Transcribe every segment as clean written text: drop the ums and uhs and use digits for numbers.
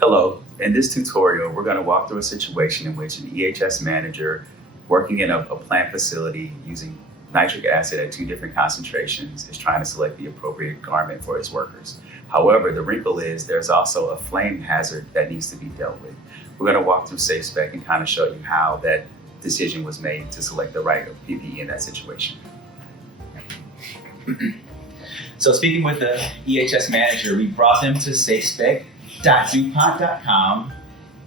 Hello, in this tutorial, we're going to walk through a situation in which an EHS manager working in a plant facility using nitric acid at 2 different concentrations is trying to select the appropriate garment for his workers. However, the wrinkle is there's also a flame hazard that needs to be dealt with. We're going to walk through SafeSPEC and kind of show you how that decision was made to select the right PPE in that situation. So speaking with the EHS manager, we brought them to SafeSPEC.DuPont.com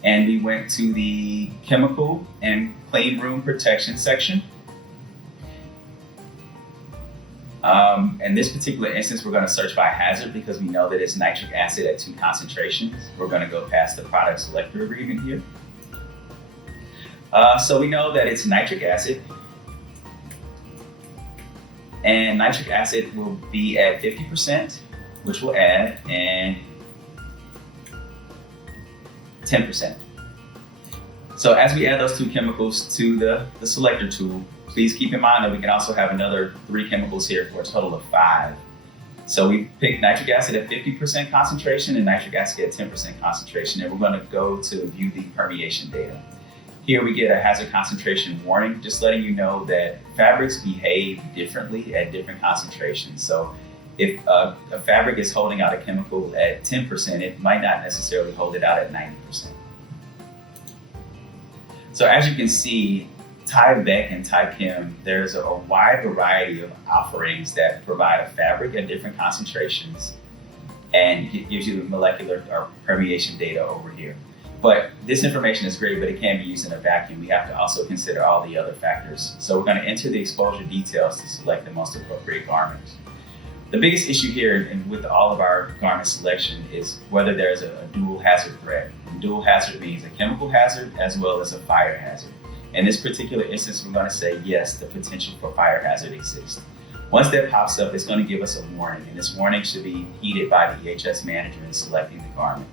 and we went to the chemical and clean room protection section. In this particular instance, we're going to search by hazard because we know that it's nitric acid at 2 concentrations. We're going to go past the product selector agreement here. So we know that it's nitric acid. And nitric acid will be at 50%, which we'll add, and 10%. So as we add those 2 chemicals to the selector tool, please keep in mind that we can also have another 3 chemicals here for a total of 5. So we picked nitric acid at 50% concentration and nitric acid at 10% concentration, and we're going to go to view the permeation data. Here we get a hazard concentration warning, just letting you know that fabrics behave differently at different concentrations. So if a fabric is holding out a chemical at 10%, it might not necessarily hold it out at 90%. So as you can see, Tyvek and Tychem, there's a wide variety of offerings that provide a fabric at different concentrations and gives you the molecular or permeation data over here. But this information is great, but it can't be used in a vacuum. We have to also consider all the other factors. So we're going to enter the exposure details to select the most appropriate garment. The biggest issue here and with all of our garment selection is whether there's a dual hazard threat. And dual hazard means a chemical hazard as well as a fire hazard. In this particular instance, we're going to say yes, the potential for fire hazard exists. Once that pops up, it's going to give us a warning, and this warning should be heeded by the EHS manager in selecting the garment.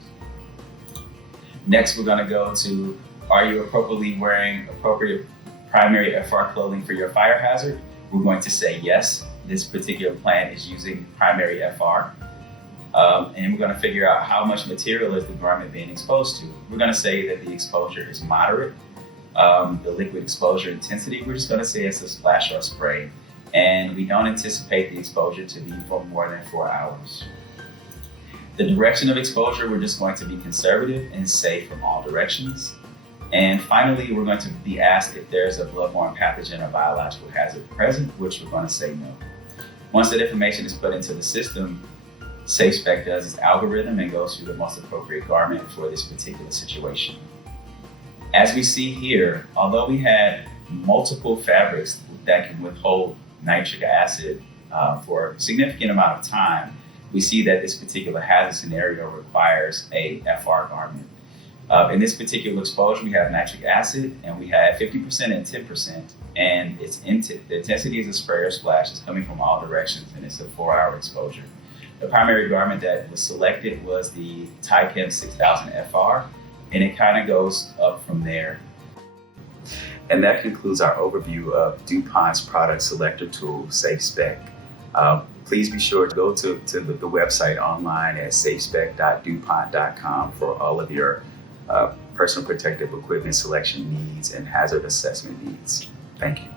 Next, we're going to go to, are you appropriately wearing appropriate primary FR clothing for your fire hazard? We're going to say yes, this particular plant is using primary FR. And we're going to figure out how much material is the garment being exposed to. We're going to say that the exposure is moderate. The liquid exposure intensity, we're just going to say it's a splash or a spray. And we don't anticipate the exposure to be for more than 4 hours. The direction of exposure, we're just going to be conservative and safe from all directions. And finally, we're going to be asked if there's a bloodborne pathogen or biological hazard present, which we're going to say no. Once that information is put into the system, SafeSPEC does its algorithm and goes through the most appropriate garment for this particular situation. As we see here, although we had multiple fabrics that can withhold nitric acid for a significant amount of time, we see that this particular hazard scenario requires a FR garment. In this particular exposure, we have nitric acid, and we have 50% and 10%, and the intensity is a spray or splash. It's coming from all directions, and it's a 4-hour exposure. The primary garment that was selected was the Tychem 6000 FR, and it kind of goes up from there. And that concludes our overview of DuPont's product selector tool, SafeSPEC. Please be sure to go to the website online at SafeSPEC.DuPont.com for all of your personal protective equipment selection needs and hazard assessment needs. Thank you.